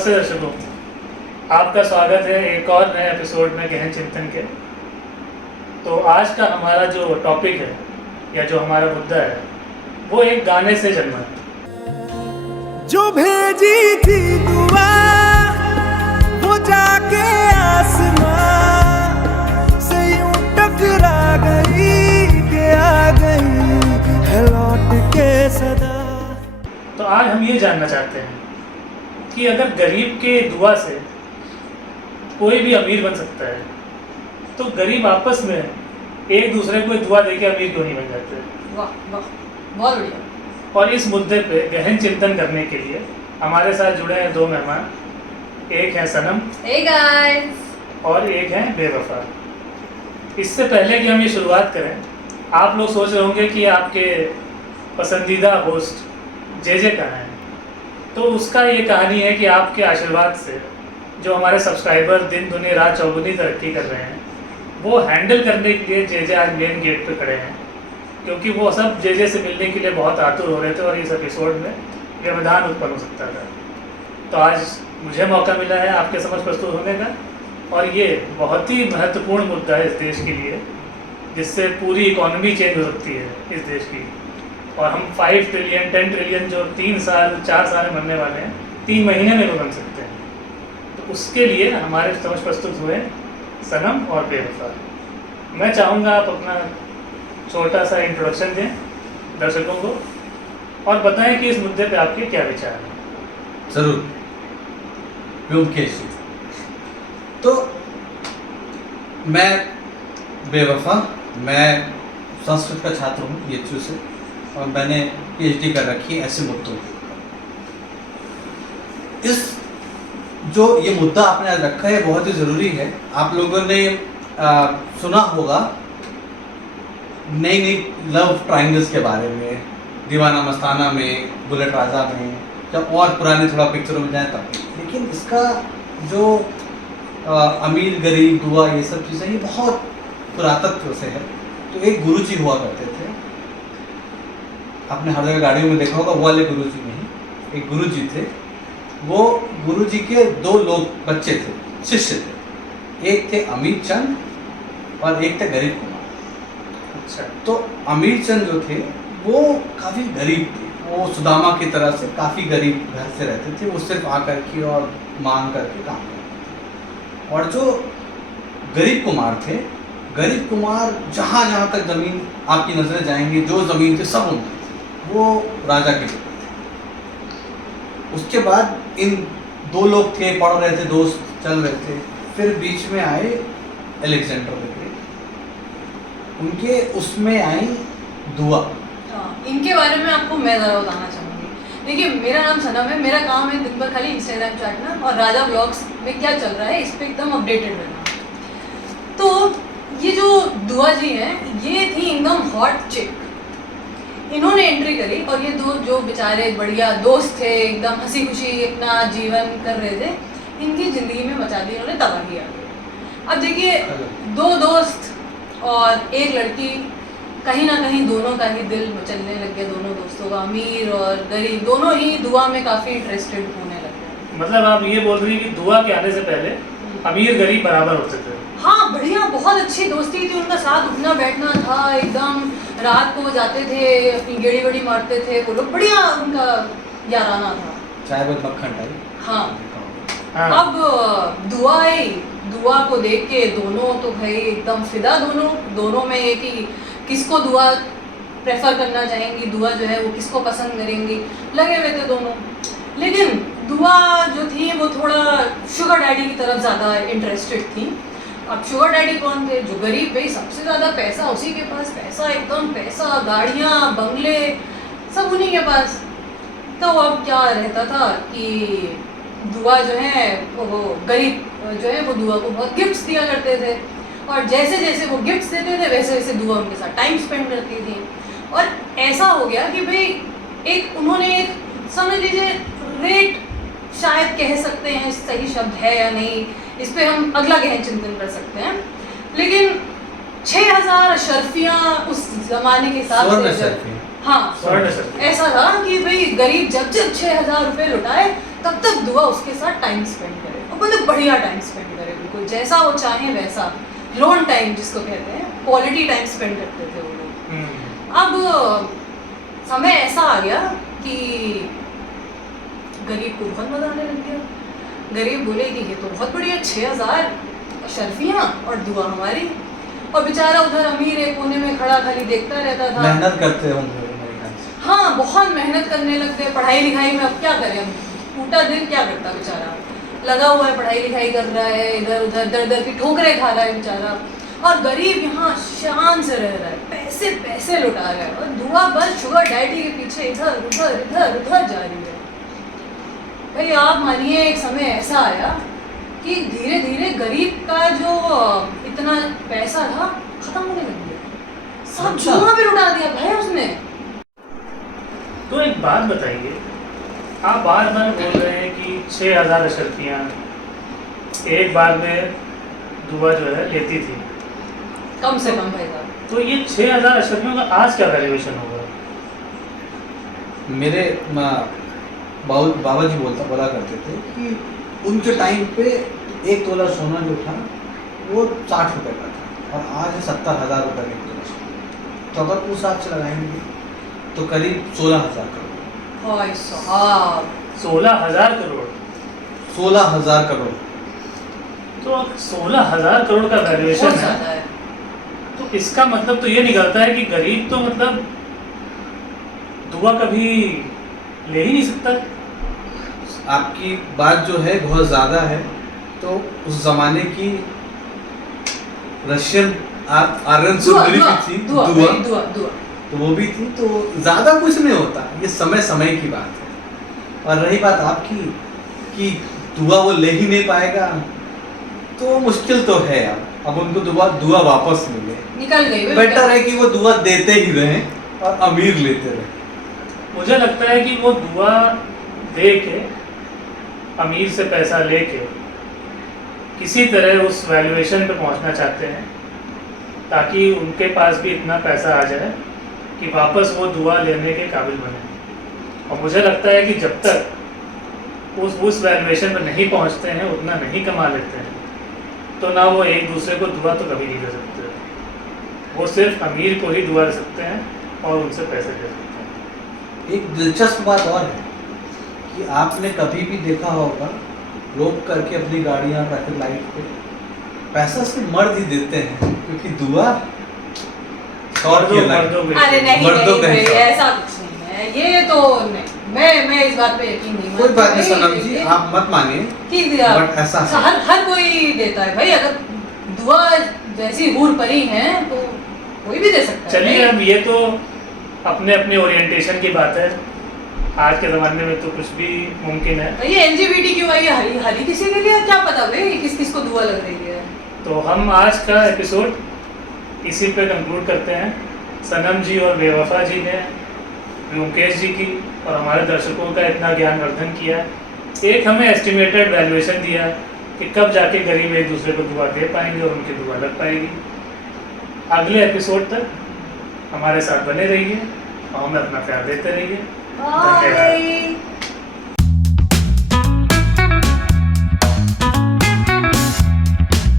नमस्ते दर्शकों, आपका स्वागत है एक और नए एपिसोड में गहन चिंतन के। तो आज का हमारा जो टॉपिक है या जो हमारा मुद्दा है वो एक गाने से जन्मा है। जो भेजी थी दुआ वो जाके आसमां से यूं टकरा गई कि आ गई है लौट के सदा। तो आज हम ये जानना चाहते हैं कि अगर गरीब के दुआ से कोई भी अमीर बन सकता है तो गरीब आपस में एक दूसरे को दुआ देके अमीर क्यों नहीं बन जाते। वाह वाह, बहुत बढ़िया। और इस मुद्दे पे गहन चिंतन करने के लिए हमारे साथ जुड़े हैं दो मेहमान, एक है सनम Hey guys! और एक है बेवफा। इससे पहले कि हम ये शुरुआत करें, आप लोग सोच रहे होंगे कि आपके पसंदीदा होस्ट जे कहाँ हैं। तो उसका ये कहानी है कि आपके आशीर्वाद से जो हमारे सब्सक्राइबर दिन दुनी रात चौगुनी तरक्की कर रहे हैं, वो हैंडल करने के लिए जे आज मेन गेट पे खड़े हैं, क्योंकि वो सब जे से मिलने के लिए बहुत आतुर हो रहे थे और इस एपिसोड में व्यवधान उत्पन्न हो सकता था। तो आज मुझे मौका मिला है आपके समझ प्रस्तुत होने का, और ये बहुत ही महत्वपूर्ण मुद्दा है इस देश के लिए, जिससे पूरी इकॉनमी चेंज हो सकती है इस देश की। और हम 5 ट्रिलियन 10 ट्रिलियन जो 3 साल 4 साल में बनने वाले हैं, 3 महीने में वो बन सकते हैं। तो उसके लिए हमारे समझ प्रस्तुत हुए सनम और बेवफा। मैं चाहूँगा आप अपना छोटा सा इंट्रोडक्शन दें दर्शकों को और बताएं कि इस मुद्दे पे आपके क्या विचार हैं। जरूर व्योमकेश। तो मैं बेवफा, मैं संस्कृत का छात्र हूँ यूएचयू से, और मैंने पीएचडी कर रखी है ऐसे मुद्दों पे। इस जो ये मुद्दा आपने आज रखा है बहुत ही ज़रूरी है। आप लोगों ने सुना होगा नई नई लव ट्रायंगल्स के बारे में, दीवाना मस्ताना में, बुलेट राजा में, जब और पुराने थोड़ा पिक्चरों में जाए तब। लेकिन इसका जो अमीर गरीब दुआ ये सब चीज़ें ये बहुत पुरातत्व से है। तो एक गुरुजी हुआ करते थे, आपने हर जगह गाड़ियों में देखा होगा, वो वाले गुरुजी नहीं, एक गुरुजी थे। वो गुरुजी के 2 लोग बच्चे थे, शिष्य थे। एक थे अमीर चंद और एक थे गरीब कुमार। अच्छा। तो अमीर चंद जो थे वो काफ़ी गरीब थे, वो सुदामा की तरह से काफ़ी गरीब घर से रहते थे। वो सिर्फ आकर के और मांग करके काम करते थे। और जो गरीब कुमार थे, गरीब कुमार जहाँ जहाँ तक ज़मीन आपकी नज़रें जाएंगी, जो ज़मीन थे सब उनकी, वो राजा के थे। उसके बाद इन 2 लोग थे, पढ़ रहे थे, दोस्त चल रहे थे। फिर बीच में आए अलेक्जेंडर द ग्रेट, उनके उसमें आई दुआ। इनके बारे में आपको मैं ज़रा बताना चाहूँगी। देखिए, मेरा नाम सनम है, मेरा काम है दिन भर खाली इंस्टाग्राम चैटना और राजा ब्लॉग्स में क्या चल रहा है इस पर एकदम अपडेटेड रहना। तो ये जो दुआ जी हैं, ये थी एकदम हॉट चिक। इन्होंने एंट्री करी और ये 2 जो बेचारे बढ़िया दोस्त थे, एकदम हंसी खुशी अपना जीवन कर रहे थे, इनकी ज़िंदगी में मचा दी इन्होंने तबाही आ गई। अब देखिए, 2 दोस्त और एक लड़की, कहीं ना कहीं दोनों का ही दिल मचलने लग गया। दोनों दोस्तों का, अमीर और गरीब, दोनों ही दुआ में काफ़ी इंटरेस्टेड होने लग गए। मतलब आप ये बोल रही हैं कि दुआ के आने से पहले अमीर गरीब बराबर होते थे। हाँ, बढ़िया, बहुत अच्छी दोस्ती थी उनका, साथ उठना बैठना था एकदम। रात को वो जाते थे, अपनी गेड़ी वेड़ी मारते थे वो लोग, बढ़िया उनका याराना था। चाय बहुत मक्खन टाइप। हाँ। हाँ। अब दुआ आई, दुआ को देख के दोनों तो भाई एकदम फिदा, दोनों में ये कि किसको दुआ प्रेफर करना चाहेंगी, दुआ जो है वो किसको पसंद करेंगी, लगे हुए थे दोनों। लेकिन दुआ जो थी वो थोड़ा शुगर डैडी की तरफ ज़्यादा इंटरेस्टेड थी। अब शुगर डैडी कौन थे? जो गरीब, भाई सबसे ज़्यादा पैसा उसी के पास, पैसा एकदम पैसा, गाड़ियाँ बंगले सब उन्हीं के पास। तो अब क्या रहता था कि दुआ जो है वो गरीब जो है वो दुआ को बहुत गिफ्ट्स दिया करते थे, और जैसे जैसे वो गिफ्ट्स देते थे वैसे वैसे दुआ उनके साथ टाइम स्पेंड करती थी। और ऐसा हो गया कि भाई एक उन्होंने एक समझ लीजिए रेट, शायद कह सकते हैं, सही शब्द है या नहीं इस पे हम अगला गहन चिंतन कर सकते हैं, लेकिन 6000 अशर्फियाँ उस जमाने के हिसाब से, हाँ, स्वर्ण शक्ति। ऐसा था कि भाई गरीब जब जब 6000 रुपये लुटाए तब तक दुआ उसके साथ टाइम स्पेंड करे, और मतलब बढ़िया टाइम स्पेंड करे, बिल्कुल जैसा वो चाहे वैसा, लोन टाइम जिसको कहते हैं, क्वालिटी टाइम स्पेंड करते थे वो लोग। अब समय ऐसा आ गया कि गरीब को बहुत मजा आने लग गया। गरीब बोले कि ये तो बहुत बढ़िया, 6000 शर्फियाँ और दुआ हमारी, और बेचारा उधर अमीर एक कोने में खड़ा खाली देखता रहता था। मेहनत करते होंगे मेरे ख्याल से। हाँ, बहुत मेहनत करने लग गए, पढ़ाई लिखाई में अब क्या करें, टूटा दिन क्या करता बेचारा, लगा हुआ है पढ़ाई लिखाई कर रहा है, इधर उधर दर दर की ठोकरें खा रहा है बेचारा, और गरीब यहाँ शान से रह रहा है, पैसे पैसे लुटा रहा है, और दुआ बस शुगर डैडी के पीछे इधर उधर इधर उधर जा रही है। भाई आप मानिए एक समय ऐसा आया कि धीरे धीरे गरीब का जो इतना पैसा था खत्म होने लग गया, सब अच्छा। जुआ पे लुटा दिया भाई उसने। तो एक बात बताइए, आप बार बार बोल रहे हैं कि 6000 अशर्फियाँ एक बार में दुआ जो है लेती थी, कम से कम भाई साहब। तो ये 6000 अशर्फियों का आज क्या वैल्यूएशन होगा? मेरे बाबा जी बोला करते थे कि उनके टाइम पे 1 तोला सोना जो था वो 60 रुपए का था, और आज 70,000 रुपये का 1 तोला सोना। तो अगर उस हिसाब से लगाएंगे तो करीब 16,000 करोड़। भाई साहब 16,000 करोड़। 16,000 करोड़। तो 16,000 करोड़ का वैल्यूएशन बहुत है, ज्यादा है। तो इसका मतलब तो ये निकलता है कि गरीब तो मतलब दुआ कभी ले ही नहीं सकता। आपकी बात जो है बहुत ज़्यादा है। तो उस ज़माने की रशियन आयरन सुंदरी भी थी, दुआ दुआ, दुआ दुआ। तो वो भी थी, तो ज़्यादा कुछ नहीं होता, ये समय समय की बात है। और रही बात आपकी कि दुआ वो ले ही नहीं पाएगा, तो मुश्किल तो है। अब उनको दुआ वापस मिले, निकल गई वे बेटर है कि वो दुआ देते ही रहें और अमीर लेते रहें। मुझे लगता है कि वो दुआ दे के, अमीर से पैसा लेके किसी तरह उस वैल्यूएशन पे पहुंचना चाहते हैं, ताकि उनके पास भी इतना पैसा आ जाए कि वापस वो दुआ लेने के काबिल बने। और मुझे लगता है कि जब तक उस वैल्यूएशन पे नहीं पहुंचते हैं, उतना नहीं कमा लेते हैं, तो ना वो एक दूसरे को दुआ तो कभी नहीं दे सकते। वो सिर्फ अमीर को ही दुआ दे सकते हैं और उनसे पैसे दे सकते हैं। एक दिलचस्प बात और है कि आपने कभी भी देखा होगा रोक करके अपनी गाड़ियां ट्रैफिक लाइट पे पैसा सिर्फ मर्द ही देते हैं, क्योंकि दुआ और की अलग। मर्दों को अरे नहीं मर्दों नहीं का भाई, हिसाब। ऐसा कुछ नहीं है, ये तो नहीं, मैं इस बात पे यकीन नहीं कोई बात नहीं मानती सनम भाई, जी, लेकिन आप मत मानिए, कि दिया बट ऐसा है। हर कोई देता है भाई, अगर दुआ जैसी हूर परी है तो कोई भी दे सकता है। चलिए, अब ये तो अपने अपने ओरिएंटेशन की बात है। आज के ज़माने में तो कुछ भी मुमकिन है। तो ये LGBTQI हरी किसी के लिए क्या पता भाई किस किस को दुआ लग रही है। तो हम आज का एपिसोड इसी पे कंक्लूड करते हैं। सनम जी और बेवफा जी ने व्योमकेश जी की और हमारे दर्शकों का इतना ज्ञानवर्धन किया, एक हमें एस्टिमेटेड वैल्यूएशन दिया कि कब जाके गरीब एक दूसरे को दुआ दे पाएंगे और उनकी दुआ लग पाएगी। अगले एपिसोड तक हमारे साथ बने रहिए और हमें अपना प्यार देते रहिए। धन्यवाद। बाय।